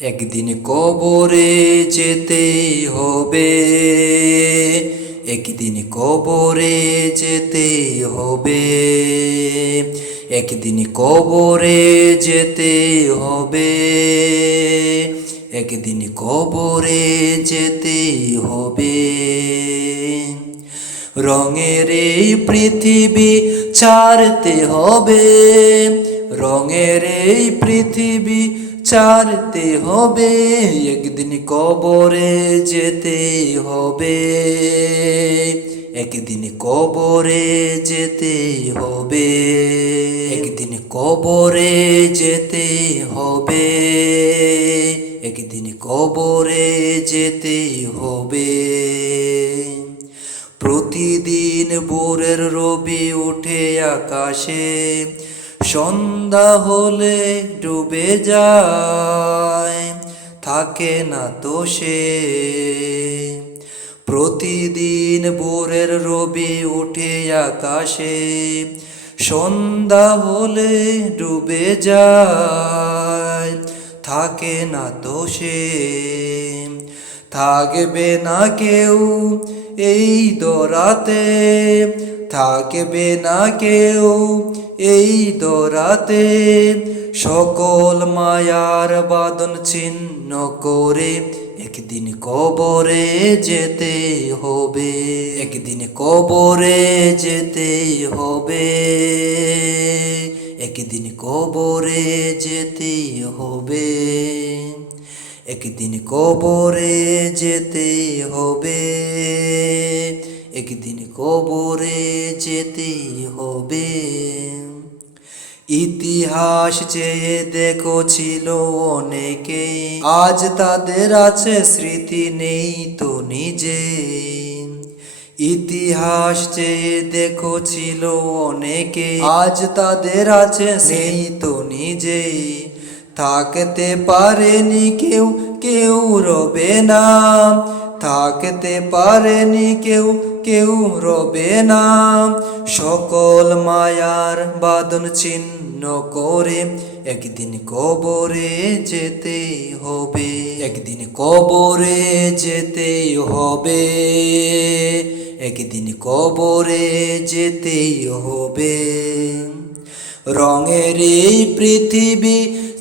একদিন কবরে যেতে হবে, একদিন কবরে যেতে হবে, একদিন কবরে যেতে হবে, একদিন কবরে যেতে হবে। রঙের এই পৃথিবী ছাড়তে হবে, রঙের এই পৃথিবী ছাড়তে হবে, একদিন কবরে যেতে হবে, একদিন কবরে যেতে হবে, একদিন কবরে যেতে হবে, একদিন কবরে যেতে হবে। প্রতিদিন ভোরের রবি উঠে আকাশে, সন্ধ্যা হলে ডুবে যায়, থাকে না তো সে। প্রতিদিন ভোরের রবি উঠে আকাশে, সন্ধ্যা হলে ডুবে যায়, থাকে না তো সে। থাকবে না কেউ এই দরাতে, থাকবে না কেউ এই দরাতে, সকল মায়ার বাঁধন ছিন্ন করে একদিন কবরে যেতে হবে, একদিন কবরে যেতে হবে, একদিন কবরে যেতে হবে, একদিন কবরে যেতে হবে, একদিন কবরে যেতে হবে। ইতিহাস চেয়ে দেখো ছিল অনেকে, আজ তাদের আছে স্মৃতি নেই তো নিজে। ইতিহাস চেয়ে দেখো ছিল অনেকে, আজ তাদের আছে নেই তো নিজে। থাকতে পারেনি কেউ, কেউ রবে না, থাকতে পারেনি কেউ, কেউ রবে না, সকল মায়ার বাঁধন ছিন্ন করে একদিন কবরে যেতে হবে, একদিন কবরে যেতে হবে, একদিন কবরে যেতে হবে। রঙের এই পৃথিবী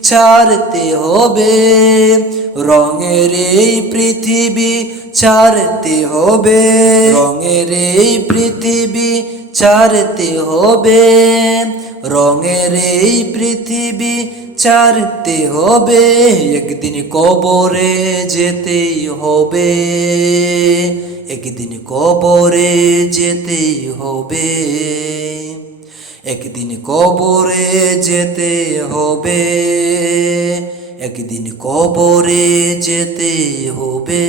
ছাড়তে হবে, রঙের এই পৃথিবী ছাড়তে হবে, রঙের এই পৃথিবী ছাড়তে হবে, রঙের এই পৃথিবী ছাড়তে হবে, একদিন কবরে যেতেই হবে, একদিন কবরে যেতেই হবে, একদিন কবরে যেতে হবে, একদিন কবরে যেতে হবে।